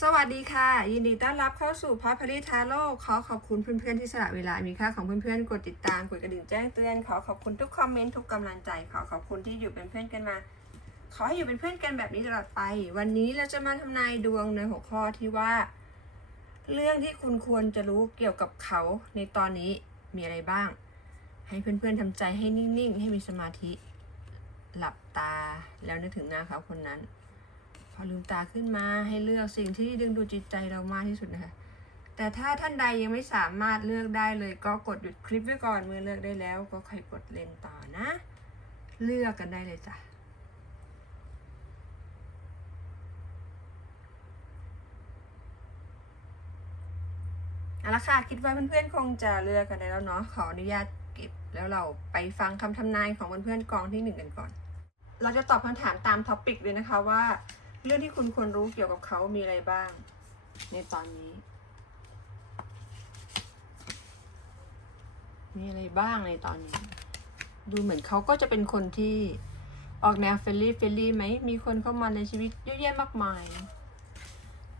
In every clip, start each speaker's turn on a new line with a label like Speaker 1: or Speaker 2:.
Speaker 1: สวัสดีค่ะ ยินดีต้อนรับเข้าสู่พอดพาริทาโลกขอขอบคุณเพื่อนๆที่สละเวลา มีค่าของเพื่อนๆ กดติดตาม กดกระดิ่งแจ้งเตือน ขอขอบคุณทุกคอมเมนต์ทุกกำลังใจ ขอขอบคุณที่อยู่เป็นเพื่อนกันมา ขอให้อยู่เป็นเพื่อนกันแบบนี้ตลอดไป วันนี้เราจะมาทำนายดวงในหัวข้อที่ว่า เรื่องที่คุณควรจะรู้เกี่ยวกับเขาในตอนนี้มีอะไรบ้าง ให้เพื่อนๆทำใจให้นิ่งๆ ให้มีสมาธิ หลับตาแล้วนึกถึงหน้าเขาคนนั้น พอลืมตาขึ้นมาให้เลือกสิ่งที่ดึงดูดจิตใจเรามากที่สุดนะคะ แต่ถ้าท่านใดยังไม่สามารถเลือกได้เลย ก็กดหยุดคลิปไว้ก่อนเมื่อเลือกได้แล้ว ก็ค่อยกดเล่นต่อนะ เลือกกันได้เลยจ้ะเอาละค่ะคิดว่าเพื่อนๆคงจะเลือกกันได้แล้วเนาะขออนุญาตเก็บแล้วเราไปฟังคำทำนายของเพื่อนๆกองที่หนึ่งกันก่อน เราจะตอบคำถามตามท็อปิกเลยนะคะว่า เรื่องที่คุณควรรู้เกี่ยวกับเขามีอะไรบ้าง ในตอนนี้ มีอะไรบ้างในตอนนี้ ดูเหมือนเขาก็จะเป็นคนที่ออกแนวเฟรนลี่เฟรนลี่ไหมมีคนเข้ามาในชีวิตเยอะแยะมากมาย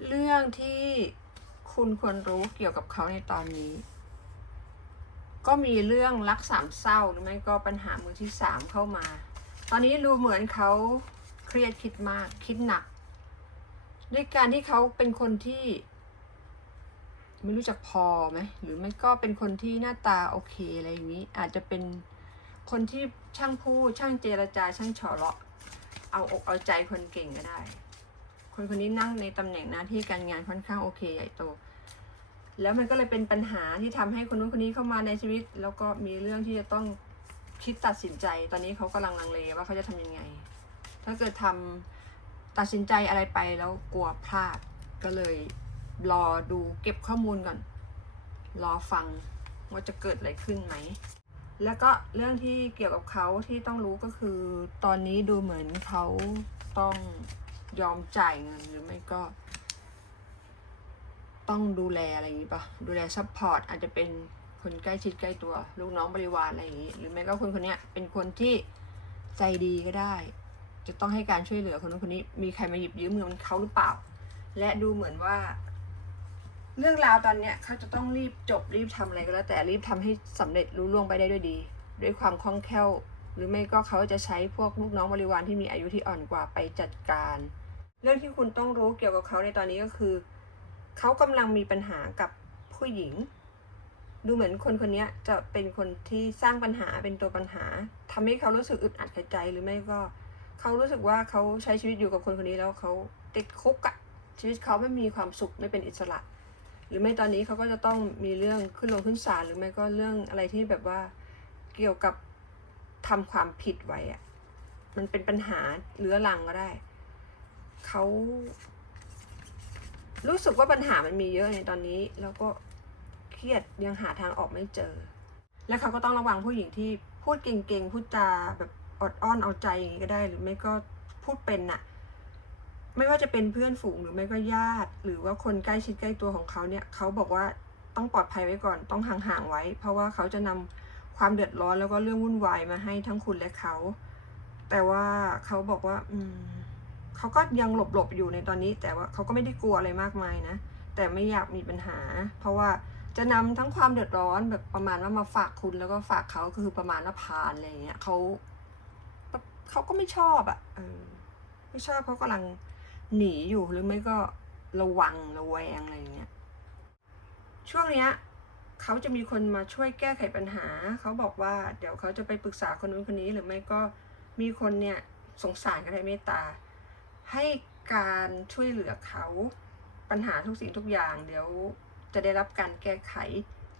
Speaker 1: เรื่องที่คุณควรรู้เกี่ยวกับเขาในตอนนี้ ก็มีเรื่องรักสามเศร้าหรือไม่ก็ปัญหามือที่สามเข้ามา ตอนนี้ดูเหมือนเขาเครียดคิดมากคิดหนัก ด้วยการที่เขาเป็นคนที่ ไม่รู้จักพอไหมหรือไม่ก็เป็นคนที่หน้าตาโอเคอะไรอย่างนี้ อาจจะเป็นคนที่ช่างพูดช่างเจรจา ช่างเฉาะเลาะ เอาอกเอาใจคนเก่งก็ได้ คนคนนี้นั่งในตำแหน่งหน้าที่การงานค่อนข้างโอเคใหญ่โต แล้วมันก็เลยเป็นปัญหาที่ทำให้คนนู้นคนนี้เข้ามาในชีวิต แล้วก็มีเรื่องที่จะต้องคิดตัดสินใจ ตอนนี้เขากำลังลังเลว่าเขาจะทำยังไง ถ้าเกิดทำ ตัดสินใจอะไรไปแล้วกลัวพลาดก็เลยรอดูเก็บข้อมูลก่อน รอฟังว่าจะเกิดอะไรขึ้นไหม แล้วก็เรื่องที่เกี่ยวกับเขาที่ต้องรู้ก็คือ ตอนนี้ดูเหมือนเขาต้องยอมจ่ายเงินหรือไม่ก็ ต้องดูแลอะไรอย่างนี้ปะดูแลซัพพอร์ตอาจจะเป็นคนใกล้ชิดใกล้ตัว ลูกน้องบริวารอะไรอย่างนี้ หรือไม่ก็คนคนนี้เป็นคนที่ใจดีก็ได้ จะต้องให้การช่วยเหลือคนนู้นคนนี้ มีใครมาหยิบยืมเงินเขาหรือเปล่า และดูเหมือนว่า เรื่องราวตอนเนี้ยเขาจะต้องรีบจบรีบทำอะไรก็แล้ว แต่รีบทำให้สำเร็จรุ่ล่วงไปได้ด้วยดี ด้วยความคล่องแคล่ว หรือไม่ก็เขาจะใช้พวกลูกน้องบริวารที่มีอายุที่อ่อนกว่าไปจัดการ เรื่องที่คุณต้องรู้เกี่ยวกับเขาในตอนนี้ก็คือเขากำลังมีปัญหากับผู้หญิง ดูเหมือนคนคนนี้จะเป็นคนที่สร้างปัญหาเป็นตัวปัญหาทำให้เขารู้สึกอึดอัดใจหรือไม่ก็ เขารู้สึกว่าเขาใช้ชีวิตอยู่กับคนคนนี้แล้วเขาติดคุกอะชีวิตเขาไม่มีความสุขไม่เป็นอิสระ หรือไม่ตอนนี้เขาก็จะต้องมีเรื่องขึ้นลงขึ้นศาลหรือไม่ก็เรื่องอะไรที่แบบว่าเกี่ยวกับทำความผิดไว้อะมันเป็นปัญหาเรื้อรังก็ได้เขารู้สึกว่าปัญหามันมีเยอะในตอนนี้ แล้วก็เครียดยังหาทางออกไม่เจอ และเขาก็ต้องระวังผู้หญิงที่พูดเก่งๆพูดจาแบบ อดอ้อนเอาใจอย่างนี้ก็ได้ หรือไม่ก็พูดเป็นน่ะ ไม่ว่าจะเป็นเพื่อนฝูงหรือไม่ก็ญาติ หรือว่าคนใกล้ชิดใกล้ตัวของเขาเนี่ยเขาบอกว่าต้องปลอดภัยไว้ก่อนต้องห่างๆไว้ เพราะว่าเขาจะนำความเดือดร้อนแล้วก็เรื่องวุ่นวายมาให้ทั้งคุณและเขา แต่ว่าเขาบอกว่า อืมเขาก็ยังหลบๆอยู่ในตอนนี้ แต่ว่าเขาก็ไม่ได้กลัวอะไรมากมายนะแต่ไม่อยากมีปัญหา เพราะว่าจะนำทั้งความเดือดร้อนแบบประมาณว่ามาฝากคุณแล้วก็ฝากเขาคือประมาณว่าพานอะไรเงี้ยเขา เขาก็ไม่ชอบอะ่ะไม่ชอบเขากำลังหนีอยู่หรือไม่ก็ระวังระแวงอะไรอย่างเงี้ยช่วงเนี้ยเขาจะมีคนมาช่วยแก้ไขปัญหา เขาบอกว่าเดี๋ยวเขาจะไปปรึกษาคนนู้นคนนี้หรือไม่ก็มีคนเนี่ยสงสารก็ได้เมตตา ให้การช่วยเหลือเขาปัญหาทุกสิ่งทุกอย่าง เดี๋ยวจะได้รับการแก้ไข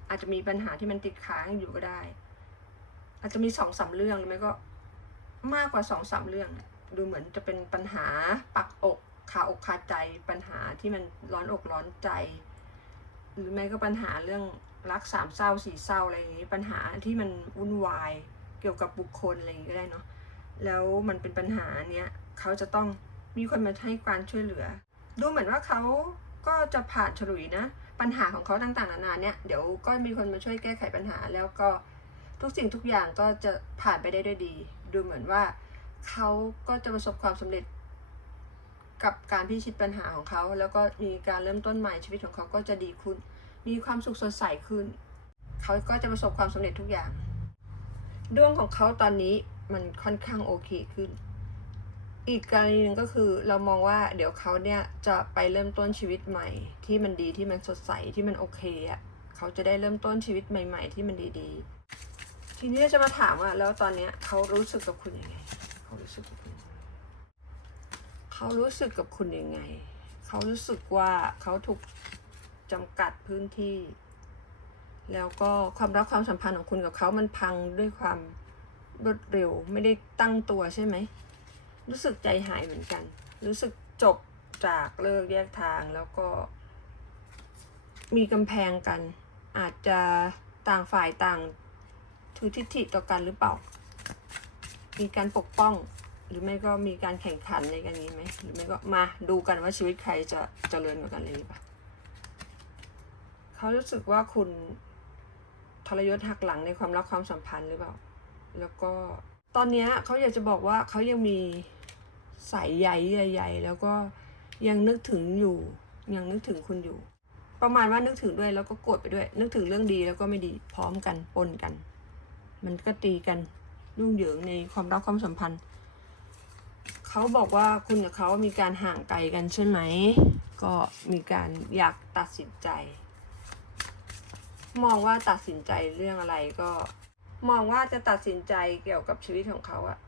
Speaker 1: อาจจะมีปัญหาที่มันติดค้างอยู่ก็ได้ อาจจะมีสองสามเรื่องหรือไม่ก็ มากกว่าสองสามเรื่อง ดูเหมือนจะเป็นปัญหาปักอกคาอกคาใจปัญหาที่มันร้อนอกร้อนใจ หรือไม่ก็ปัญหาเรื่องรักสามเศร้าสี่เศร้าอะไรอย่างนี้ปัญหาที่มันวุ่นวายเกี่ยวกับบุคคลอะไรอย่างนี้ก็ได้เนาะแล้วมันเป็นปัญหาเนี้ยเขาจะต้องมีคนมาให้การช่วยเหลือ ดูเหมือนว่าเขาก็จะผ่านฉลุยนะ ปัญหาของเขาต่างๆนานาเนี่ยเดี๋ยวก็มีคนมาช่วยแก้ไขปัญหา แล้วก็ทุกสิ่งทุกอย่างก็จะผ่านไปได้ด้วยดี ดูเหมือนว่าเขาก็จะประสบความสำเร็จกับการพิชิตปัญหาของเขา แล้วก็มีการเริ่มต้นใหม่ชีวิตของเขาก็จะดีขึ้น มีความสุขสดใสขึ้น เขาก็จะประสบความสำเร็จทุกอย่าง ดวงของเขาตอนนี้มันค่อนข้างโอเคขึ้น อีกกรณีหนึ่งก็คือเรามองว่าเดี๋ยวเขาเนี่ยจะไปเริ่มต้นชีวิตใหม่ ที่มันดีที่มันสดใสที่มันโอเคอะเขาจะได้เริ่มต้นชีวิตใหม่ ๆ ที่มันดีๆ ทีนี้จะมาถามว่าแล้วตอนเนี้ยเขารู้สึกกับคุณยังไงเขารู้สึกกับคุณเขารู้สึกกับคุณยังไงเขารู้สึกว่าเขาถูกจำกัดพื้นที่ แล้วก็ความรักความสัมพันธ์ของคุณกับเขามันพังด้วยความรวดเร็วไม่ได้ตั้งตัวใช่ไหม รู้สึกใจหายเหมือนกัน รู้สึกจบจากเลิกแยกทางแล้วก็ มีกำแพงกัน อาจจะต่างฝ่ายต่าง ถือทิฏฐิต่อกันหรือเปล่า มีการปกป้อง หรือไม่ก็มีการแข่งขันในกันนี้ไหมหรือไม่ก็มาดูกันว่าชีวิตใครจะเจริญกว่ากันเลยหรือเปล่าเขารู้สึกว่าคุณทรยศหักหลังในความรักความสัมพันธ์หรือเปล่า แล้วก็ตอนนี้เขาอยากจะบอกว่าเขายังมีสายใยใหญ่ๆแล้วก็ยังนึกถึงอยู่ ยังนึกถึงคุณอยู่ ประมาณว่านึกถึงด้วยแล้วก็โกรธไปด้วย นึกถึงเรื่องดีแล้วก็ไม่ดีพร้อมกันปนกัน มันก็ตีกันยุ่งเหยิงในความรักความสัมพันธ์ เขาบอกว่าคุณกับเขามีการห่างไกลกันใช่ไหม ก็มีการอยากตัดสินใจ มองว่าตัดสินใจเรื่องอะไรก็ มองว่าจะตัดสินใจเกี่ยวกับชีวิตของเขาอะ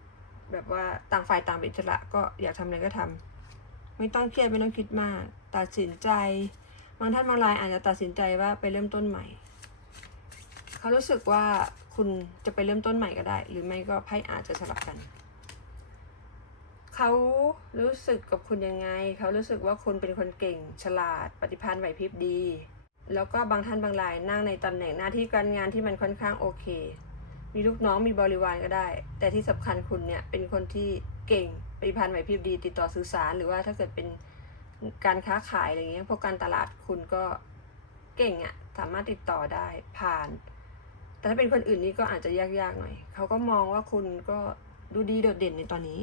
Speaker 1: แบบว่าต่างฝ่ายต่างเป็นอิสระก็อยากทำอะไรก็ทำไม่ต้องเครียดไม่ต้องคิดมาก ตัดสินใจบางท่านบางรายอาจจะตัดสินใจว่าไปเริ่มต้นใหม่ เขารู้สึกว่า คุณจะไปเริ่มต้นใหม่ก็ได้ หรือไม่ก็ไพ่อาจจะสลับกัน เขารู้สึกกับคุณยังไง เขารู้สึกว่าคุณเป็นคนเก่ง ฉลาด ปฏิภาณไหวพริบดี แล้วก็บางท่านบางรายนั่งในตำแหน่งหน้าที่การงานที่มันค่อนข้างโอเค มีลูกน้องมีบริวารก็ได้ แต่ที่สำคัญคุณเนี่ยเป็นคนที่เก่ง ปฏิพันธ์ไหวพริบดี ติดต่อสื่อสาร หรือว่าถ้าเกิดเป็นการค้าขายอะไรเงี้ยพวกการตลาดคุณก็เก่งอะ่ะสามารถติดต่อได้ผ่าน แต่ถ้าเป็นคนอื่นนี่ก็อาจจะยากๆหน่อย เขาก็มองว่าคุณก็ดูดีโดดเด่นในตอนนี้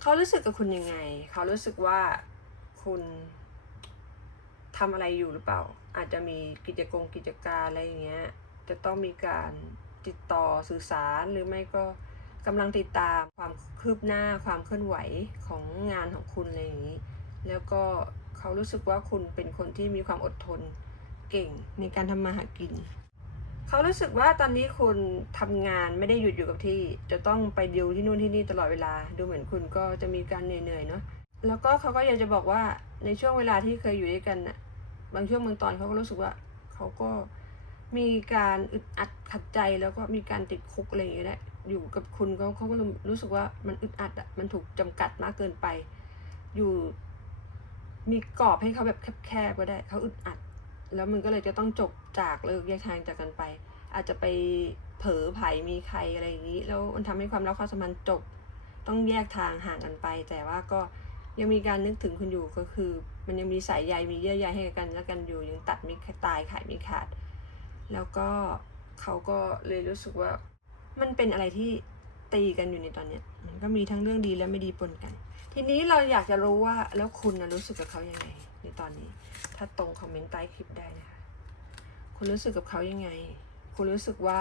Speaker 1: เขารู้สึกกับคุณยังไง เขารู้สึกว่าคุณทำอะไรอยู่หรือเปล่า อาจจะมีกิจกรรมกิจการอะไรอย่างเงี้ย จะต้องมีการติดต่อสื่อสารหรือไม่ก็กำลังติดตามความคืบหน้าความเคลื่อนไหวของงานของคุณอะไรอย่างนี้ แล้วก็เขารู้สึกว่าคุณเป็นคนที่มีความอดทนเก่งในการทำมาหากิน เขารู้สึกว่าตอนนี้คุณทำงานไม่ได้หยุดอยู่กับที่ จะต้องไปดิวที่นู่นที่นี่ตลอดเวลา ดูเหมือนคุณก็จะมีการเหนื่อยๆเนาะแล้วก็เขาก็อยากจะบอกว่าในช่วงเวลาที่เคยอยู่ด้วยกันน่ะบางช่วงบางตอนเขาก็รู้สึกว่าเขาก็มีการอึดอัดขัดใจแล้วก็มีการติดคุกอะไรอย่างเงี้ยแหละอยู่กับคุณเขาเขาก็รู้สึกว่ามันอึดอัดอะมันถูกจำกัดมากเกินไป อยู่มีกรอบให้เขาแบบแคบๆก็ได้เขาอึดอัด แล้วมันก็เลยจะต้องจบจากเลิกแยกทางจากกันไป อาจจะไปเผลอไผ่มีใครอะไรอย่างนี้ แล้วมันทำให้ความรักความสัมพันธ์จบ ต้องแยกทางห่างกันไป แต่ว่าก็ยังมีการนึกถึงคุณอยู่ก็คือ มันยังมีสายใยมีเยื่อใยให้กันและกันอยู่ยังตัดไม่ตายขายไม่ขาด แล้วก็เขาก็เลยรู้สึกว่ามันเป็นอะไรที่ตีกันอยู่ในตอนเนี้ยมันก็มีทั้งเรื่องดีและไม่ดีปนกัน ทีนี้เราอยากจะรู้ว่าแล้วคุณนะรู้สึกกับเขายังไงในตอนนี้ ถ้าตรงคอมเมนต์ใต้คลิปได้นะคะ คุณรู้สึกกับเขายังไง คุณรู้สึกว่า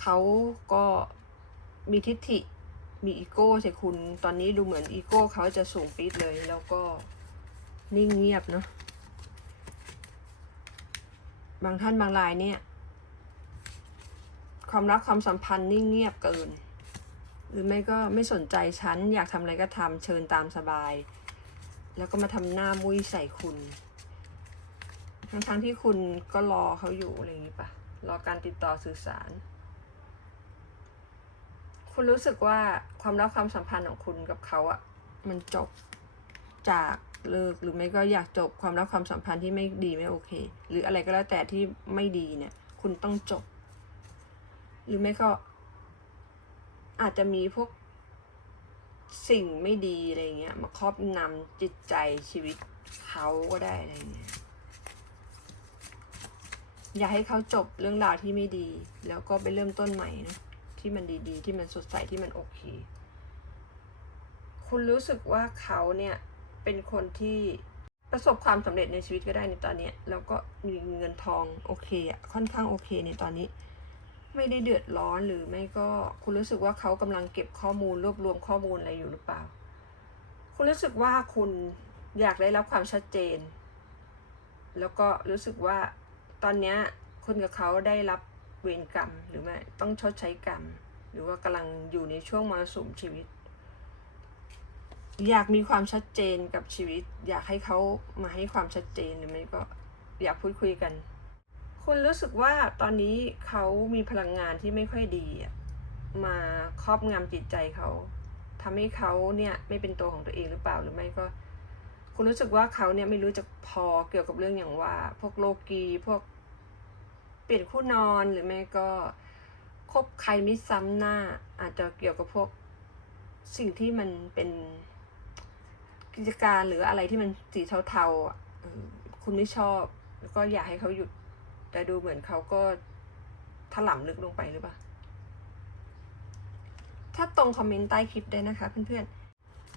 Speaker 1: เขาก็มีทิฏฐิ มีอีโก้ใส่คุณ ตอนนี้ดูเหมือนอีโก้เขาจะสูงปี๊ดเลย แล้วก็นิ่งเงียบเนาะ บางท่านบางรายเนี่ย ความรักความสัมพันธ์นิ่งเงียบเกิน หรือไม่ก็ไม่สนใจฉัน อยากทำอะไรก็ทำเชิญตามสบาย แล้วก็มาทำหน้ามุ้ยใส่คุณ ทั้งๆทที่คุณก็รอเขาอยู่อะไรอย่างนี้ปะรอการติดต่อสื่อสาร คุณรู้สึกว่าความรักความสัมพันธ์ของคุณกับเขาอะมันจบจากเลิกหรือไม่ก็อยากจบความรักความสัมพันธ์ที่ไม่ดีไม่โอเค หรืออะไรก็แล้วแต่ที่ไม่ดีเนี่ย คุณต้องจบ หรือไม่ก็อาจจะมีพวก สิ่งไม่ดีอะไรเงี้ย มาครอบงำจิตใจชีวิตเขาก็ได้อะไรเงี้ยอย่าให้เขาจบเรื่องราวที่ไม่ดี แล้วก็ไปเริ่มต้นใหม่นะที่มันดีๆ ที่มันสดใสที่มันโอเค คุณรู้สึกว่าเขาเนี่ยเป็นคนที่ประสบความสำเร็จในชีวิตก็ได้ในตอนนี้แล้วก็มีเงินทองโอเคอะค่อนข้างโอเคในตอนนี้ ไม่ได้เดือดร้อนหรือไม่ก็คุณรู้สึกว่าเขากำลังเก็บข้อมูลรวบรวมข้อมูลอะไรอยู่หรือเปล่า คุณรู้สึกว่าคุณอยากได้รับความชัดเจน แล้วก็รู้สึกว่าตอนนี้คุณกับเขาได้รับเวรกรรมหรือไม่ต้องชดใช้กรรม หรือว่ากำลังอยู่ในช่วงมรสุมชีวิต อยากมีความชัดเจนกับชีวิต อยากให้เขามาให้ความชัดเจนหรือไม่ก็อยากพูดคุยกัน คุณรู้สึกว่าตอนนี้เขามีพลังงานที่ไม่ค่อยดีมาครอบงำจิตใจเขาทำให้เขาเนี่ยไม่เป็นตัวของตัวเองหรือเปล่าหรือไม่ก็ คุณรู้สึกว่าเขาเนี่ยไม่รู้จะพอเกี่ยวกับเรื่องอย่างว่า พวกโลกีพวกเปลี่ยนคู่นอนหรือไม่ก็คบใครไม่ซ้ำหน้า อาจจะเกี่ยวกับพวกสิ่งที่มันเป็นกิจการหรืออะไรที่มันสีเทาๆคุณไม่ชอบ แล้วก็อยากให้เขาหยุด แต่ดูเหมือนเขาก็ถล่ำลึกลงไปหรือเปล่า ถ้าตรงคอมเมนต์ใต้คลิปได้นะคะเพื่อน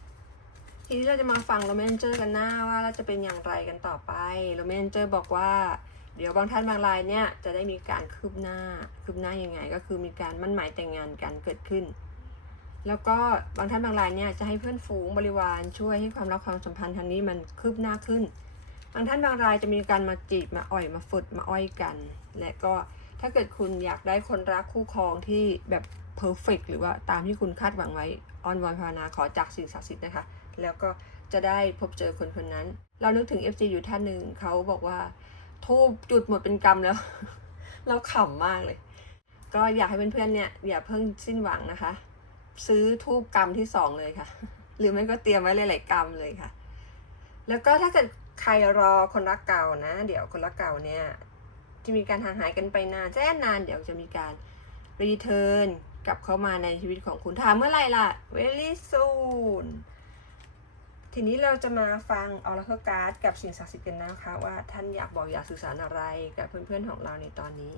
Speaker 1: ๆ ทีนี้เราจะมาฟังโรแมนเจอร์กันหน้าว่าเราจะเป็นอย่างไรกันต่อไปโรแมนเจอร์บอกว่า เดี๋ยวบางท่านบางรายเนี่ยจะได้มีการคืบหน้าคืบหน้ายังไง ก็คือมีการมั่นหมายแต่งงานกันเกิดขึ้น แล้วก็บางท่านบางรายเนี่ยจะให้เพื่อนฝูงบริวารช่วยให้ความรักความสัมพันธ์ทางนี้มันคืบหน้าขึ้น บางท่านบางรายจะมีการมาจีบมาอ่อยมาฝึดมาอ้อยกัน และก็ถ้าเกิดคุณอยากได้คนรักคู่ครองที่แบบเพอร์เฟกหรือว่าตามที่คุณคาดหวังไว้ออนวอนภาวนาขอจากสิ่งศักดิ์สิทธิ์นะคะ แล้วก็จะได้พบเจอคนคนนั้น เรานึกถึง FG อยู่ท่านหนึ่งเขาบอกว่าทูบจุดหมดเป็นกรรมแล้ว เราขำมากเลย ก็อยากให้เพื่อนๆเนี่ยอย่าเพิ่งสิ้นหวังนะคะ ซื้อทูบกรรมที่สองเลยค่ะ หรือไม่ก็เตรียมไว้หลายๆกรรมเลยค่ะ แล้วก็ถ้าเกิด ใครรอคนรักเก่านะ เดี๋ยวคนรักเก่าเนี่ยที่มีการห่างหายกันไปนานแสนนานเดี๋ยวจะมีการรีเทิร์นกลับเข้ามาในชีวิตของคุณถามเมื่อไหร่ล่ะ very soon ทีนี้เราจะมาฟังออร์ c l การ์ดกับสิ่งศักดิ์สิทธิ์กันนะคะว่าท่านอยากบอกอยากสื่อสารอะไรกับเพื่อนๆของเราในตอนนี้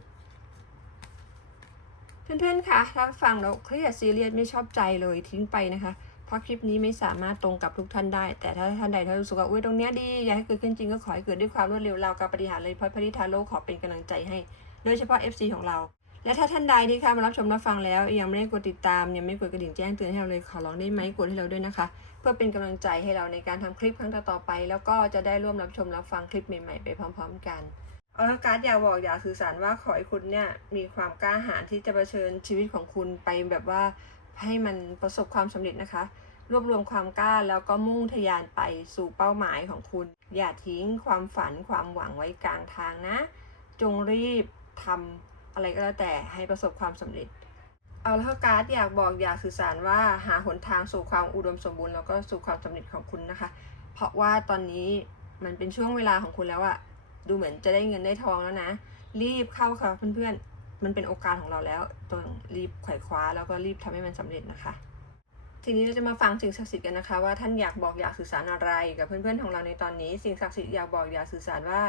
Speaker 1: เพื่อนๆคะถ้าฟังแล้วเครียดซีเรียสไม่ชอบใจเลยทิ้งไปนะคะ ราะคลิปนี้ไม่สามารถตรงกับทุกท่านได้ แต่ถ้าท่านใดถ้านรู้สึกว่าอุ้ยตรงเนี้ยดีอยากให้เกิดขึ้นจริงก็ขอให้เกิดด้วยความรวดเร็วราวกับปฏิหารเลยพราะพระนิทาโลกขอเป็นกำลังใจให้ โดยเฉพาะ FC ของเรา และถ้าท่านใดที่ค่ะมารับชมรับฟังแล้ว ยังไม่ได้กดติดตามยังไม่กดกระดิ่งแจ้งเตือนให้เราเลยขอร้องได้ไหมกดให้เราด้วยนะคะ เพื่อเป็นกำลังใจให้เราในการทำคลิปครั้งต่อๆไป แล้วก็จะได้ร่วมรับชมรับฟังคลิปใหม่ๆไปพร้อม ๆ กันเอาละการ์ดอยากบอกอยากสื่อสารว่าขอให้คุณเนี่ยมีความกล้าหาญที่จะเผชิญชีวิตของคุณไปแบบว่าให้มันประสบความสำเร็จนะคะ รวบรวมความกล้าแล้วก็มุ่งทะยานไปสู่เป้าหมายของคุณ อย่าทิ้งความฝันความหวังไว้กลางทางนะ จงรีบทำอะไรก็แล้วแต่ให้ประสบความสำเร็จ เอาละการ์ดอยากบอกอยากสื่อสารว่าหาหนทางสู่ความอุดมสมบูรณ์แล้วก็สู่ความสำเร็จของคุณนะคะ เพราะว่าตอนนี้มันเป็นช่วงเวลาของคุณแล้วอะดูเหมือนจะได้เงินได้ทองแล้วนะ รีบเข้าค่ะเพื่อนๆ มันเป็นโอกาสของเราแล้วต้องรีบไขว่คว้าแล้วก็รีบทำให้มันสำเร็จนะคะ ทีนี้เราจะมาฟังสิ่งศักดิ์สิทธิ์กันนะคะ ว่าท่านอยากบอกอยากสื่อสารอะไรกับเพื่อนๆของเราในตอนนี้ สิ่งศักดิ์สิทธิ์อยากบอกอยากสื่อสารว่า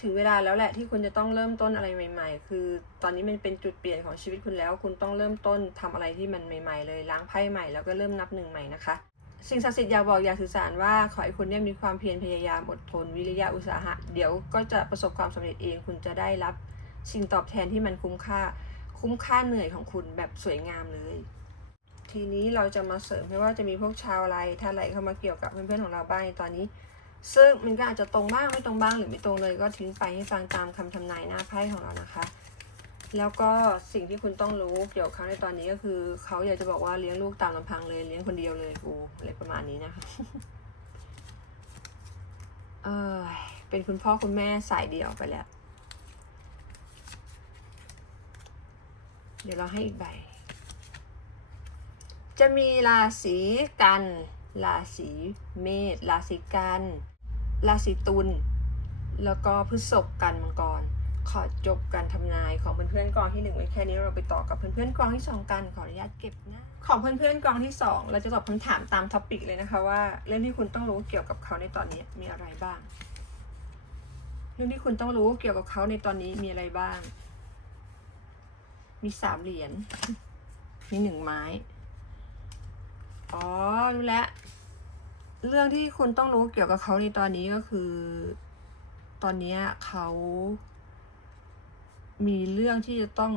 Speaker 1: ถึงเวลาแล้วแหละที่คุณจะต้องเริ่มต้นอะไรใหม่ ๆ คือตอนนี้มันเป็นจุดเปลี่ยนของชีวิตคุณแล้ว คุณต้องเริ่มต้นทำอะไรที่มันใหม่ ๆ เลยล้างไพ่ใหม่แล้วก็เริ่มนับหนึ่งใหม่นะคะ สิ่งศักดิ์สิทธิ์อยากบอกอยากสื่อสารว่าขอให้คุณเนี่ยมีความเพียรพยายามอดทนวิริยะอุตสาหะเดี๋ยวก็จะประสบความสำเร็จเองคุณจะได้รับสิ่งตอบแทนที่มันคุ้มค่า คุ้มค่าเหนื่อยของคุณแบบสวยงามเลย ทีนี้เราจะมาเสริมให้ว่าจะมีพวกชาวอะไรท่าอะไรเข้ามาเกี่ยวกับเพื่อนๆของเราบ้างในตอนนี้ ซึ่งมันก็อาจจะตรงบ้างไม่ตรงบ้างหรือไม่ตรงเลย ก็ทิ้งไปให้ฟังตามคำทำนายหน้าไพ่ของเรานะคะ แล้วก็สิ่งที่คุณต้องรู้เกี่ยวกับเขาในตอนนี้ก็คือเขาอยากจะบอกว่าเลี้ยงลูกตามลำพังเลยเลี้ยงคนเดียวเลยกูอะไรประมาณนี้นะคะเออเป็นคุณพ่อคุณแม่สายเดียวไปแล้ว เดี๋ยวเราให้อีกใบ จะมีราศีกัน ราศีเมษ ราศีกัน ราศีตุล แล้วก็พฤษภกันมังกร ขอจบการทำนายของเพื่อนๆกองที่หนึ่งไว้แค่นี้เราไปต่อกับเพื่อนๆกองที่สองกัน ขออนุญาตเก็บนะของเพื่อนๆกองที่สองเราจะตอบคำถามตามท็อปิกเลยนะคะว่าเรื่องที่คุณต้องรู้เกี่ยวกับเขาในตอนนี้มีอะไรบ้าง เรื่องที่คุณต้องรู้เกี่ยวกับเขาในตอนนี้มีอะไรบ้าง มีสามเหรียญมีหนึ่งไม้ อ๋อรู้แล้วเรื่องที่คุณต้องรู้เกี่ยวกับเขาในตอนนี้ก็คือ ตอนนี้เขา มีเรื่องที่จะต้อง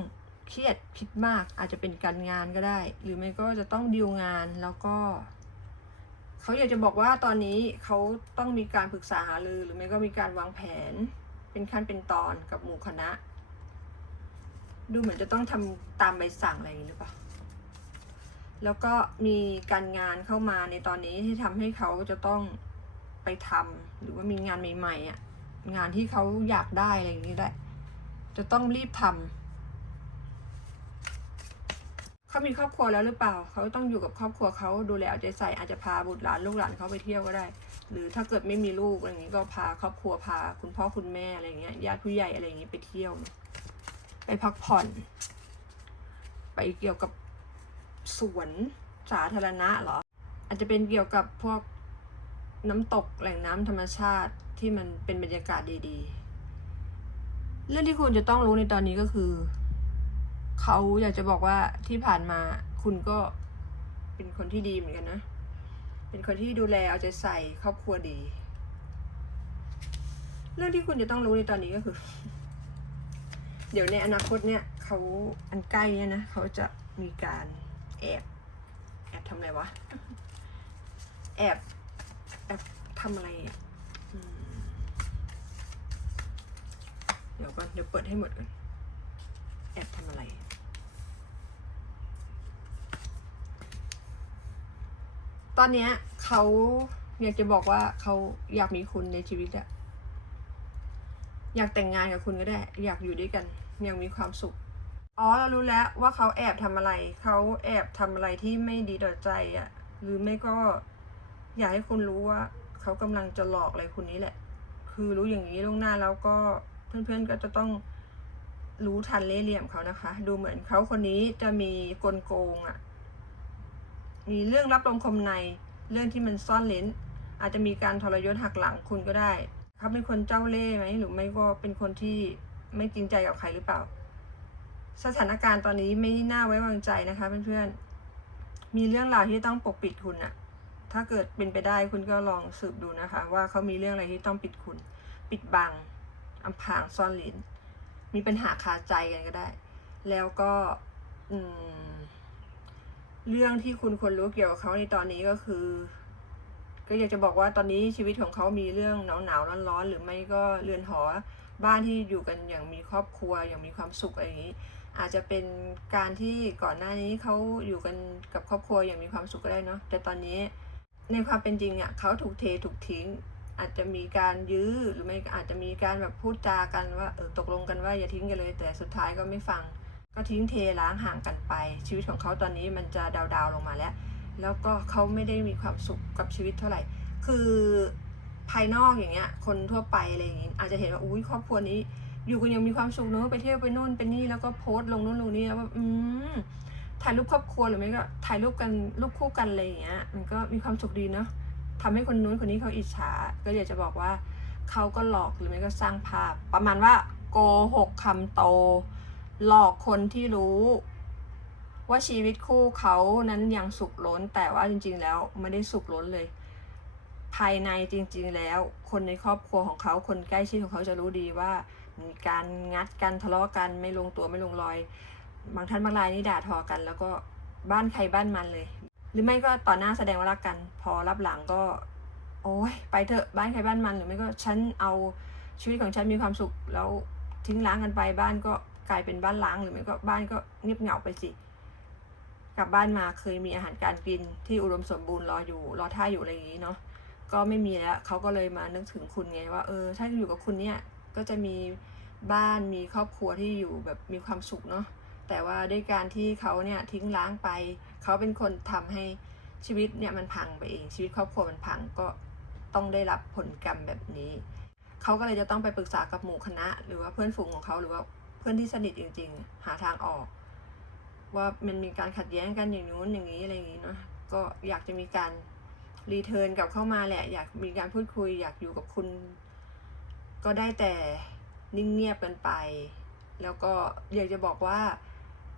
Speaker 1: เครียดคิดมาก อาจจะเป็นการงานก็ได้ หรือไม่ก็จะต้องดีลงานแล้วก็ เขาอยากจะบอกว่าตอนนี้เขาต้องมีการปรึกษาหารือหรือไม่ก็มีการวางแผน เป็นขั้นเป็นตอนกับหมู่คณะ ดูเหมือนจะต้องทำตามใบสั่งอะไรอย่างนี้หรือเปล่า แล้วก็มีการงานเข้ามาในตอนนี้ที่ทำให้เขาจะต้องไปทำหรือว่ามีงานใหม่ๆอะงานที่เขาอยากได้อะไรอย่างนี้ได้ จะต้องรีบทำเขามีครอบครัวแล้วหรือเปล่า เขาต้องอยู่กับครอบครัวเขาดูแลเอาใจใส่อาจจะพาบุตรหลานลูกหลานเขาไปเที่ยวก็ได้ หรือถ้าเกิดไม่มีลูกอะไรอย่างนี้ก็พาครอบครัวพาคุณพ่อคุณแม่อะไรอย่างเงี้ยญาติผู้ใหญ่อะไรอย่างนี้ไปเที่ยว ไปพักผ่อน ไปเกี่ยวกับ สวนสาธารณะเหรอ อาจจะเป็นเกี่ยวกับพวกน้ำตกแหล่งน้ำธรรมชาติที่มันเป็นบรรยากาศดีๆ เรื่องที่คุณจะต้องรู้ในตอนนี้ก็คือ เขาอยากจะบอกว่าที่ผ่านมาคุณก็เป็นคนที่ดีเหมือนกันนะ เป็นคนที่ดูแลเอาใจใส่ครอบครัวดี เรื่องที่คุณจะต้องรู้ในตอนนี้ก็คือ เดี๋ยวในอนาคตเนี่ยเขาอันใกล้เนี่ยนะเขาจะมีการ แอบแอบทำอะไรวะ แอบแอบทำอะไรเดี๋ยวก่อนเดี๋ยวเปิดให้หมดก่อนแอบทำอะไรตอนเนี้ยเขาอยากจะบอกว่าเขาอยากมีคุณในชีวิตอะอยากแต่งงานกับคุณก็ได้ อยากอยู่ด้วยกัน อยางมีความสุข อ๋อเรารู้แล้วว่าเขาแอบทำอะไร เขาแอบทำอะไรที่ไม่ดีต่อใจอะ่ะ หรือไม่ก็อยากให้คุณรู้ว่า เขากำลังจะหลอกอะไรคุณนี้แหละ คือรู้อย่างนี้ล่วงหน้าแล้วก็เพื่อนๆก็จะต้องรู้ทันเล่เหลี่ยมเขานะคะ ดูเหมือนเขาคนนี้จะมีกลโกงอะ่ะ มีเรื่องรับลมคมในเรื่องที่มันซ่อนเลนอาจจะมีการทรยศหักหลังคุณก็ได้เขาเป็นคนเจ้าเล่ห์ไหมหรือไม่ก็เป็นคนที่ไม่จริงใจกับใครหรือเปล่า สถานการณ์ตอนนี้ไม่น่าไว้วางใจนะคะเพื่อนๆ มีเรื่องราวที่ต้องปกปิดคุณอะถ้าเกิดเป็นไปได้คุณก็ลองสืบดูนะคะ ว่าเขามีเรื่องอะไรที่ต้องปิดคุณ ปิดบังอำพรางซ่อนเลนมีปัญหาคาใจกันก็ได้ แล้วก็เรื่องที่คุณควรรู้เกี่ยวกับเขาในตอนนี้ก็คือ ก็อยากจะบอกว่าตอนนี้ชีวิตของเขามีเรื่องหนาวหนาวร้อนร้อนๆหรือไม่ก็เรือนหอ บ้านที่อยู่กันอย่างมีครอบครัวอย่างมีความสุขอะไรอย่างนี้ อาจจะเป็นการที่ก่อนหน้านี้เขาอยู่กันกับครอบครัวอย่างมีความสุขก็ได้เนาะแต่ตอนนี้ในความเป็นจริงเนี่ยเขาถูกเทถูกทิ้ง อาจจะมีการยื้อหรือไม่อาจจะมีการแบบพูดจากันว่าเออตกลงกันว่าอย่าทิ้งกันเลย แต่สุดท้ายก็ไม่ฟัง ก็ทิ้งเทล้างห่างกันไป ชีวิตของเขาตอนนี้มันจะดาวๆลงมาแล้ว แล้วก็เขาไม่ได้มีความสุขกับชีวิตเท่าไหร่ คือภายนอกอย่างเงี้ย คนทั่วไปอะไรอย่างงี้อาจจะเห็นว่าอุ้ยครอบครัวนี้ อยู่กันยังมีความสุขเนอะไปเที่ยวไปนู่นไปนี่แล้วก็โพสต์ลงนู่นลงนี่แล้วแบบอืมถ่ายรูปครอบครัวหรือไม่ก็ถ่ายรูปกันรูปคู่กันอะไรอย่างเงี้ย มันก็มีความสุขดีเนาะทำให้คนนู้นคนนี้เขาอิจฉา ก็อยากจะบอกว่าเขาก็หลอกหรือไม่ก็สร้างภาพ ประมาณว่าโกหกคำโต หลอกคนที่รู้ ว่าชีวิตคู่เขานั้นยังสุขล้น แต่ว่าจริง ๆ แล้วไม่ได้สุขล้นเลย ภายในจริง ๆ แล้ว คนในครอบครัวของเขาคนใกล้ชิดของเขาจะรู้ดีว่า มีการงัดกันทะเลาะกันไม่ลงตัวไม่ลงรอย บางท่านบางรายนี่ด่าทอกัน แล้วก็บ้านใครบ้านมันเลย หรือไม่ก็ต่อหน้าแสดงว่ารักกัน พอรับหลังก็ โอ้ยไปเถอะบ้านใครบ้านมันหรือไม่ก็ฉันเอาชีวิตของฉันมีความสุขแล้วทิ้งร้างกันไปบ้านก็กลายเป็นบ้านล้างหรือไม่ก็บ้านก็เงียบเหงาไปสิกลับบ้านมาเคยมีอาหารการกินที่อุดมสมบูรณ์รออยู่รอท่าอยู่อะไรอย่างนี้เนาะก็ไม่มีแล้วเขาก็เลยมานึกถึงคุณไงว่าเออถ้าอยู่กับคุณเนี่ย ก็จะมีบ้านมีครอบครัวที่อยู่แบบมีความสุขเนาะแต่ว่าด้วยการที่เขาเนี่ยทิ้งล้างไปเขาเป็นคนทำให้ชีวิตเนี่ยมันพังไปเอง ชีวิตครอบครัวมันพังก็ต้องได้รับผลกรรมแบบนี้เขาก็เลยจะต้องไปปรึกษากับหมู่คณะ หรือว่าเพื่อนฝูงของเขาหรือว่าเพื่อนที่สนิทจริง ๆ หาทางออก ว่ามันมีการขัดแย้งกันอย่างนู้นอย่างนี้อะไรอย่างนี้เนาะก็อยากจะมีการรีเทิร์นกลับเข้ามาแหละ อยากมีการพูดคุย อยากอยู่กับคุณ ก็ได้แต่นิ่งเงียบกันไป แล้วก็อยากจะบอกว่า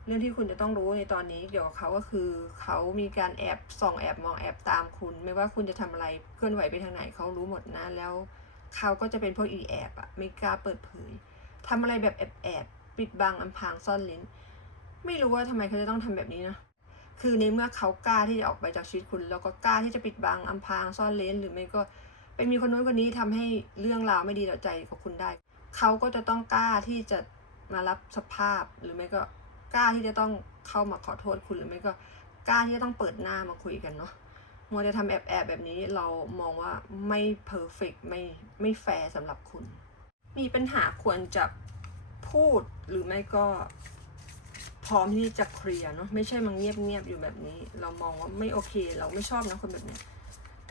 Speaker 1: เรื่องที่คุณจะต้องรู้ในตอนนี้เกี่ยวกับเขาก็คือเขามีการแอบส่องแอบมองแอบตามคุณ ไม่ว่าคุณจะทำอะไรเคลื่อนไหวไปทางไหนเขารู้หมดนะแล้วเขาก็จะเป็นพวกอีแอบอะไม่กล้าเปิดเผยทำอะไรแบบแอบแอบปิดบังอำพรางซ่อนเลนไม่รู้ว่าทำไมเขาจะต้องทำแบบนี้นะคือในเมื่อเขากล้าที่จะออกไปจากชีวิตคุณ แล้วก็กล้าที่จะปิดบังอำพรางซ่อนเลนหรือไม่ก็ ไปมีคนนู้นคนนี้ทำให้เรื่องราวไม่ดีต่อใจของคุณได้ เขาก็จะต้องกล้าที่จะมารับสภาพหรือไม่ก็กล้าที่จะต้องเข้ามาขอโทษคุณหรือไม่ก็กล้าที่จะต้องเปิดหน้ามาคุยกันเนาะมัวจะทำแอบแอบแบบนี้เรามองว่าไม่เพอร์เฟกไม่ไม่แฟร์สำหรับคุณ มีปัญหาควรจะพูดหรือไม่ก็พร้อมที่จะเคลียร์เนาะไม่ใช่มันเงียบๆอยู่แบบนี้ เรามองว่าไม่โอเค เราไม่ชอบนะคนแบบนี้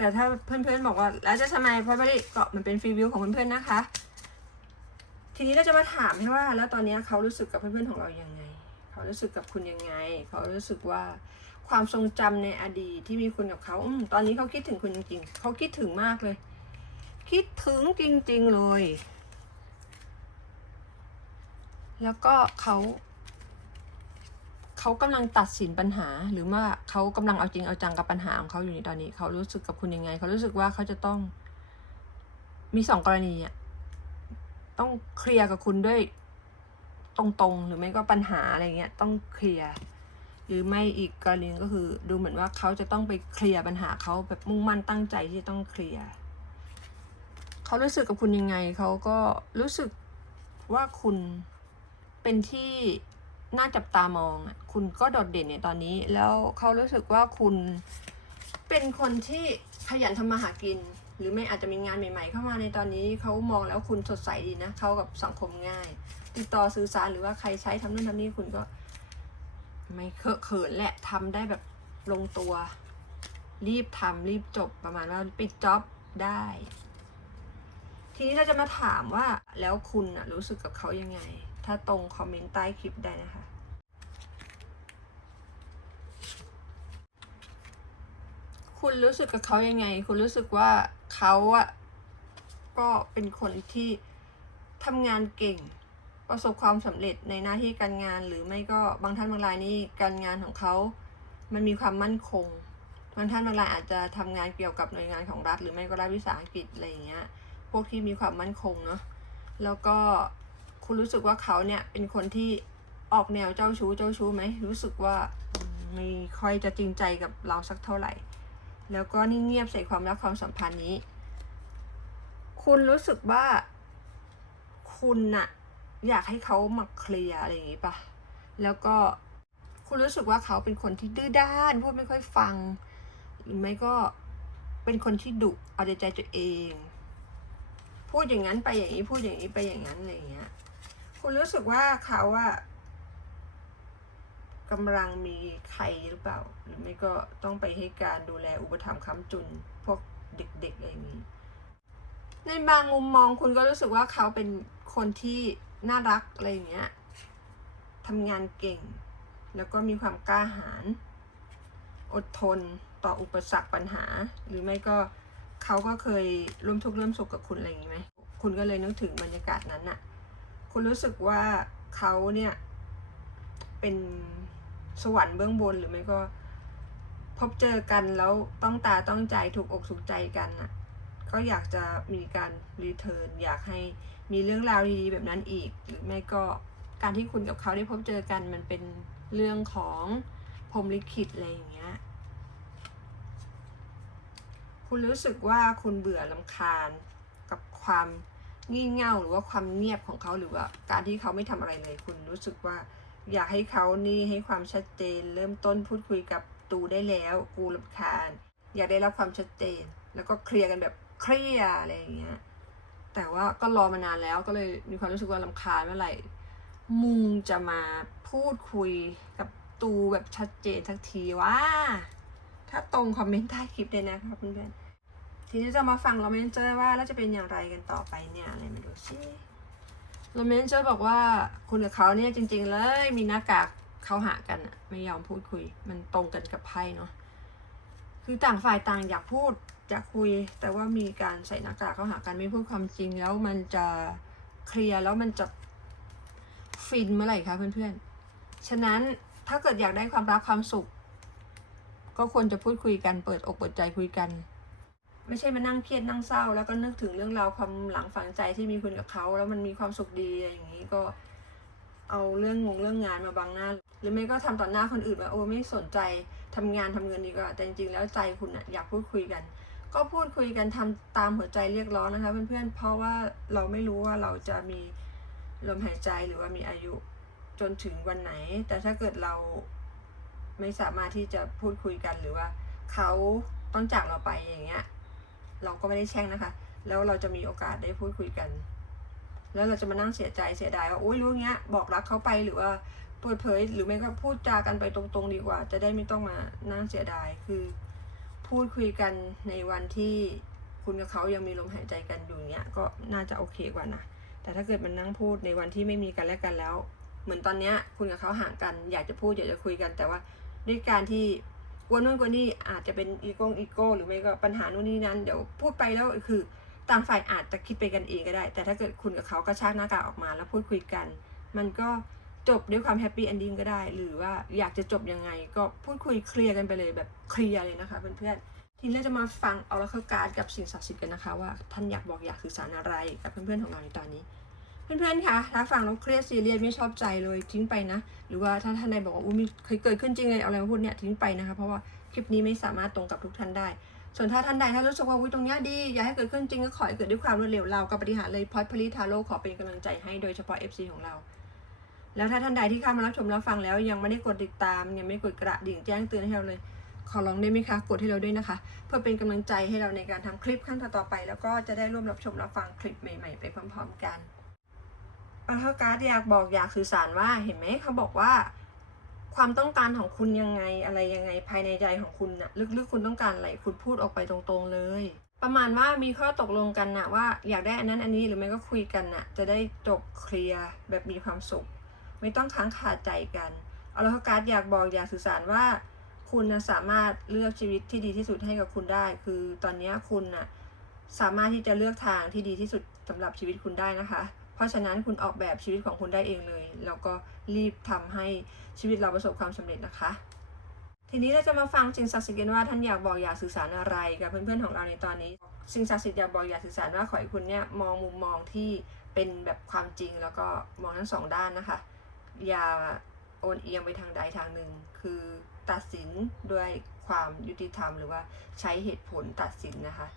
Speaker 1: แต่ถ้าเพื่อนๆบอกว่า แล้วจะทำไมเพราะไม่ได้ก็มันเป็นฟรีวิวของเพื่อนๆนะคะ ทีนี้เราจะมาถามให้ว่า แล้วตอนนี้เขารู้สึกกับเพื่อนๆของเรายังไง เขารู้สึกกับคุณยังไง เขารู้สึกว่าความทรงจำในอดีตที่มีคุณกับเขาอืตอนนี้เขาคิดถึงคุณจริงๆเขาคิดถึงมากเลย คิดถึงจริงๆเลย แล้วก็เขา เขากำลังตัดสินปัญหา หรือว่าเขากำลังเอาจริงเอาจังกับปัญหาของเขาอยู่ในตอนนี้ เขารู้สึกกับคุณยังไง เขารู้สึกว่าเขาจะต้อง มีสองกรณีอะต้องเคลียร์กับคุณด้วยตรงๆ หรือไม่ก็ปัญหาอะไรเงี้ย ต้องเคลียร์หรือไม่อีกกรณีก็คือ ดูเหมือนว่าเขาจะต้องไปเคลียร์ปัญหาเขาแบบมุ่งมั่นตั้งใจที่จะต้องเคลียร์เขารู้สึกกับคุณยังไง เขาก็รู้สึกว่าคุณเป็นที่ น่าจับตามองอะคุณก็โดดเด่นในตอนนี้ แล้วเขารู้สึกว่าคุณเป็นคนที่ขยันทำมาหากิน หรือไม่อาจจะมีงานใหม่ ๆ เข้ามาในตอนนี้เขามองแล้วคุณสดใสดีนะเข้ากับสังคมง่าย ติดต่อสื่อสารหรือว่าใครใช้ทำนู่นทำนี่คุณก็ ไม่เคอะเขินแหละทำได้แบบลงตัว รีบทำรีบจบประมาณว่าปิดจ็อบได้ ทีนี้เราจะมาถามว่าแล้วคุณรู้สึกกับเขายังไง ถ้าตรงคอมเมนต์ใต้คลิปได้นะคะ คุณรู้สึกกับเขายังไง คุณรู้สึกว่าเขาอะก็เป็นคนที่ทำงานเก่ง ประสบความสำเร็จในหน้าที่การงานหรือไม่ก็บางท่านบางรายนี่การงานของเขา มันมีความมั่นคงบางท่านบางรายอาจจะทำงานเกี่ยวกับหน่วยงานของรัฐ หรือไม่ก็รัฐวิสาหกิจอะไรอย่างเงี้ย พวกที่มีความมั่นคงเนาะ แล้วก็ คุณรู้สึกว่าเขาเนี่ยเป็นคนที่ออกแนวเจ้าชู้เจ้าชู้ไหมรู้สึกว่าไม่ค่อยจะจริงใจกับเราสักเท่าไหร่ แล้วก็นิ่งเงียบใส่ความรักความสัมพันธ์นี้ คุณรู้สึกว่าคุณน่ะอยากให้เขามาเคลียร์อะไรอย่างงี้ปะแล้วก็คุณรู้สึกว่าเขาเป็นคนที่ดื้อด้านพูดไม่ค่อยฟังหรือไม่ก็เป็นคนที่ดุเอาแต่ใจตัวเอง พูดอย่างนั้นไปอย่างนี้พูดอย่างนี้ไปอย่างนั้นอะไรอย่างเงี้ย คุณรู้สึกว่าเขาอะกำลังมีใครหรือเปล่า หรือไม่ก็ต้องไปให้การดูแลอุปถัมภ์ค้ำจุน พวกเด็กๆอะไรอย่างนี้ ในบางมุมมองคุณก็รู้สึกว่าเขาเป็นคนที่น่ารักอะไรอย่างเงี้ยทำงานเก่ง แล้วก็มีความกล้าหาญอดทนต่ออุปสรรคปัญหา หรือไม่ก็เขาก็เคยร่วมทุกข์ร่วมสุขกับคุณอะไรอย่างงี้ไหมคุณก็เลยนึกถึงบรรยากาศนั้นน่ะ คุณรู้สึกว่าเขาเนี่ยเป็นสวรรค์เบื้องบนหรือไม่ก็พบเจอกันแล้วต้องตาต้องใจถูกอกถูกใจกันน่ะก็อยากจะมีการรีเทิร์นอยากให้มีเรื่องราวดีๆแบบนั้นอีก หรือไม่ก็การที่คุณกับเขาได้พบเจอกันมันเป็นเรื่องของพรมลิขิตอะไรอย่างเงี้ย คุณรู้สึกว่าคุณเบื่อลำคาญกับความ งี่เง่าหรือว่าความเงียบของเขาหรือว่าการที่เขาไม่ทำอะไรเลยคุณรู้สึกว่า อยากให้เขานี่ให้ความชัดเจน เริ่มต้นพูดคุยกับตูได้แล้ว กูลำคาญ อยากได้รับความชัดเจน แล้วก็เคลียร์กันแบบเคลียร์อะไรอย่างเงี้ยแต่ว่าก็รอมานานแล้วก็เลยมีความรู้สึกว่าลำคาญเมื่อไหร่มุงจะมาพูดคุยกับตูแบบชัดเจนสักทีว่า ถ้าตรงคอมเมนต์ใต้คลิปเลยนะครับเพื่อนๆ ทีนี้จะมาฟังโรแมนเจอร์ว่าแล้วจะเป็นอย่างไรกันต่อไปเนี่ยอะไรมาดูซิโรแมนเจอร์บอกว่าคุณกับเขาเนี่ยจริง ๆ เลยมีหน้ากากเข้าหากันอะไม่ยอมพูดคุย มันตรงกันกับไพ่เนาะคือต่างฝ่ายต่างอยากพูดอยากคุย แต่ว่ามีการใส่หน้ากากเข้าหากันไม่พูดความจริง แล้วมันจะเคลียร์แล้วมันจะฟินเมื่อไหร่คะเพื่อนฉะนั้นถ้าเกิดอยากได้ความรักความสุข ก็ควรจะพูดคุยกันเปิดอกเปิดใจคุยกัน ไม่ใช่มานั่งเครียดนั่งเศร้า แล้วก็นึกถึงเรื่องราวความหลังฝังใจที่มีคุณกับเขาแล้วมันมีความสุขดีอะไรอย่างนี้ก็เอาเรื่องงงเรื่องงานมาบังหน้า หรือไม่ก็ทำต่อหน้าคนอื่นว่าโอ้ไม่สนใจทำงานทำเงินดีกว่าแต่จริงๆแล้วใจคุณอะอยากพูดคุยกัน ก็พูดคุยกันทำตามหัวใจเรียกร้องนะคะเพื่อนๆเพราะว่าเราไม่รู้ว่าเราจะมีลมหายใจหรือว่ามีอายุจนถึงวันไหน แต่ถ้าเกิดเราไม่สามารถที่จะพูดคุยกันหรือว่าเขาต้องจากเราไปอย่างเงี้ย เราก็ไม่ได้แช่งนะคะ แล้วเราจะมีโอกาสได้พูดคุยกัน แล้วเราจะมานั่งเสียใจเสียดายว่าโอ้ยรู้เงี้ยบอกรักเขาไปหรือว่าเปิดเผย หรือไม่ก็พูดจากันไปตรงๆ ดีกว่า จะได้ไม่ต้องมานั่งเสียดายคือ พูดคุยกันในวันที่คุณกับเขายังมีลมหายใจกันอยู่เนี้ยก็น่าจะโอเคกว่านะแต่ถ้าเกิดมันนั่งพูดในวันที่ไม่มีกันและกันแล้ว เหมือนตอนเนี้ยคุณกับเขาห่างกัน อยากจะพูดอยากจะคุยกัน แต่ว่าด้วยการที่ กวนู่นกวนี่อาจจะเป็นอีโก้อีโก้หรือไม่ก็ปัญหานู่นนี่นั้นเดี๋ยวพูดไปแล้วคือต่างฝ่ายอาจจะคิดไปกันเองก็ได้ แต่ถ้าเกิดคุณกับเขากระชากหน้ากากออกมาแล้วพูดคุยกัน มันก็จบด้วยความแฮปปี้เอนดิ้งก็ได้ หรือว่าอยากจะจบยังไง ก็พูดคุยเคลียร์กันไปเลยแบบเคลียร์เลยนะคะเพื่อนๆทีนี้เราจะมาฟังเอาละเข้าการกับสิ่งศักดิ์สิทธิ์กันนะคะ ว่าท่านอยากบอกอยากสื่อสารอะไรกับเพื่อนๆของเราในตอนนี้ เพื่อนๆคะถ้าฟังแล้วเครียดซีเรียสไม่ชอบใจเลยทิ้งไปนะ หรือว่าถ้าท่านใดบอกว่าอุ้ยมีเคยเกิดขึ้นจริงเลยเอาอะไรมาพูดเนี่ยทิ้งไปนะคะ เพราะว่าคลิปนี้ไม่สามารถตรงกับทุกท่านได้ ส่วนถ้าท่านใดถ้ารู้สึกว่าอุ้ยตรงเนี้ยดี อยากให้เกิดขึ้นจริงก็ขอให้เกิดด้วยความรวดเร็วเรากับปฏิหารเลยพอดพลิทาโร่ขอเป็นกำลังใจให้โดยเฉพาะ FC ของเรา แล้วถ้าท่านใดที่เข้ามารับชมรับฟังแล้วยังไม่ได้กดติดตามยังไม่กดกระดิ่งแจ้งเตือนให้เราเลยขอร้องได้ไหมคะ กดให้เราด้วยนะคะ เพื่อเป็นกำลังใจให้เราในการทำคลิปขั้นต่อไป แล้วก็จะได้ร่วมรับชมรับฟังคลิปใหม่ ๆ ไปพร้อม ๆ กัน อัลเทอร์การ์ดอยากบอกอยากสื่อสารว่าเห็นไหมเขาบอกว่า ความต้องการของคุณยังไงอะไรยังไงภายในใจของคุณนะลึกๆคุณต้องการอะไรคุณพูดออกไปตรงๆเลย ประมาณว่ามีข้อตกลงกันนะว่าอยากได้อันนั้นอันนี้หรือไม่ก็คุยกันนะจะได้จบเคลียร์แบบมีความสุข ไม่ต้องค้างคาใจกันอัลเทอร์การ์ดอยากบอกอยากสื่อสารว่า คุณนะสามารถเลือกชีวิตที่ดีที่สุดให้กับคุณได้ คือตอนนี้คุณนะสามารถที่จะเลือกทางที่ดีที่สุดสำหรับชีวิตคุณได้นะคะ ราะฉะนั้นคุณออกแบบชีวิตของคุณได้เองเลย แล้วก็รีบทำให้ชีวิตเราประสบความสำเร็จนะคะ ทีนี้เราจะมาฟังสิ่งศักดิ์สิทธิ์กันว่าท่านอยากบอกอยากสื่อสารอะไรกับเพื่อนๆของเราในตอนนี้สิ่งศักดิ์สิทธิ์อยากบอกอยากสื่อสารว่าขอให้คุณเนี่ยมองมุมมองที่เป็นแบบความจริงแล้วก็มองทั้งสองด้านนะคะ อย่าโอนเอียงไปทางใดทางหนึ่ง คือตัดสินด้วยความยุติธรรมหรือว่าใช้เหตุผลตัดสินนะคะ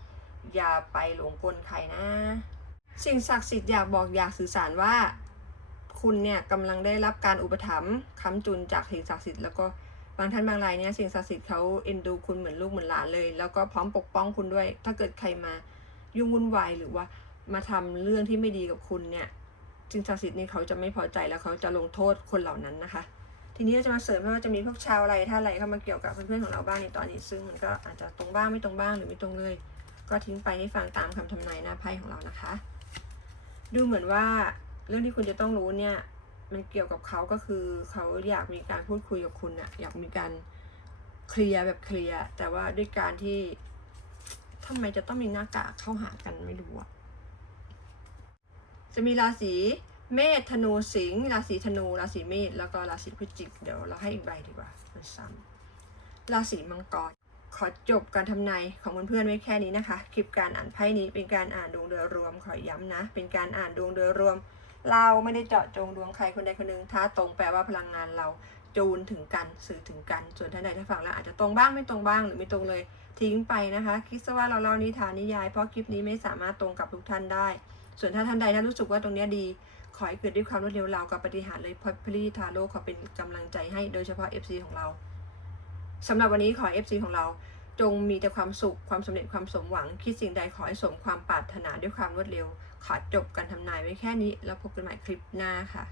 Speaker 1: อย่าไปหลงกลใครนะ สิ่งศักดิ์สิทธิ์อยากบอกอยากสื่อสารว่า คุณเนี่ยกำลังได้รับการอุปถัมภ์ค้ำจุนจากสิ่งศักดิ์สิทธิ์แล้วก็บางท่านบางรายเนี่ยสิ่งศักดิ์สิทธิ์เขาเอ็นดูคุณเหมือนลูกเหมือนหลานเลย แล้วก็พร้อมปกป้องคุณด้วย ถ้าเกิดใครมายุ่งวุ่นวายหรือว่ามาทำเรื่องที่ไม่ดีกับคุณเนี่ยสิ่งศักดิ์สิทธิ์นี่เขาจะไม่พอใจแล้วเขาจะลงโทษคนเหล่านั้นนะคะ ทีนี้เราจะมาเสริมว่าจะมีพวกชาวอะไรท่าอะไรเข้ามาเกี่ยวกับเพื่อนๆของเราบ้างในตอนนี้ซึ่งมันก็อาจจะตรงบ้างไม่ตรงบ้างหรือไม่ตรงเลย ก็ทิ้งไปให้ฟังตามคำทำนายหน้าไพ่ของเรานะคะ ดูเหมือนว่าเรื่องที่คุณจะต้องรู้เนี่ย มันเกี่ยวกับเขาก็คือเขาอยากมีการพูดคุยกับคุณอะอยากมีการเคลียร์แบบเคลียร์แต่ว่าด้วยการที่ทำไมจะต้องมีหน้ากากเข้าหากันไม่รู้อะจะมีราศีเมษธนูสิงห์ราศีธนูราศีเมษแล้วก็ราศีพฤศจิกเดี๋ยวเราให้อีกใบดีกว่ามันซ้ำราศีมังกร ขอจบการทำนายของเพื่อนๆไว้แค่นี้นะคะ คลิปการอ่านไพ่นี้เป็นการอ่านดวงโดยรวมขอย้ำนะ เป็นการอ่านดวงโดยรวม เราไม่ได้เจาะจงดวงใครคนใดคนหนึ่งถ้าตรงแปลว่าพลังงานเราจูนถึงกันสื่อถึงกัน ส่วนท่านใดถ้าฟังแล้วอาจจะตรงบ้างไม่ตรงบ้างหรือไม่ตรงเลยทิ้งไปนะคะ คิดซะว่าเราเล่านิทานนิยาย เพราะคลิปนี้ไม่สามารถตรงกับทุกท่านได้ ส่วนถ้าท่านใดถ้ารู้สึกว่าตรงเนี้ยดี ขอให้เกิดด้วยความรวดเร็วเรากับปฏิหารเลยพอพลีทาโร่ขอเป็นกำลังใจให้โดยเฉพาะ FC ของเรา สำหรับวันนี้ขอ FC ของเราจงมีแต่ความสุขความสำเร็จความสมหวัง คิดสิ่งใดขอให้สมความปรารถนาด้วยความรวดเร็ว ขอจบการทำนายไว้แค่นี้ แล้วพบกันใหม่คลิปหน้าค่ะ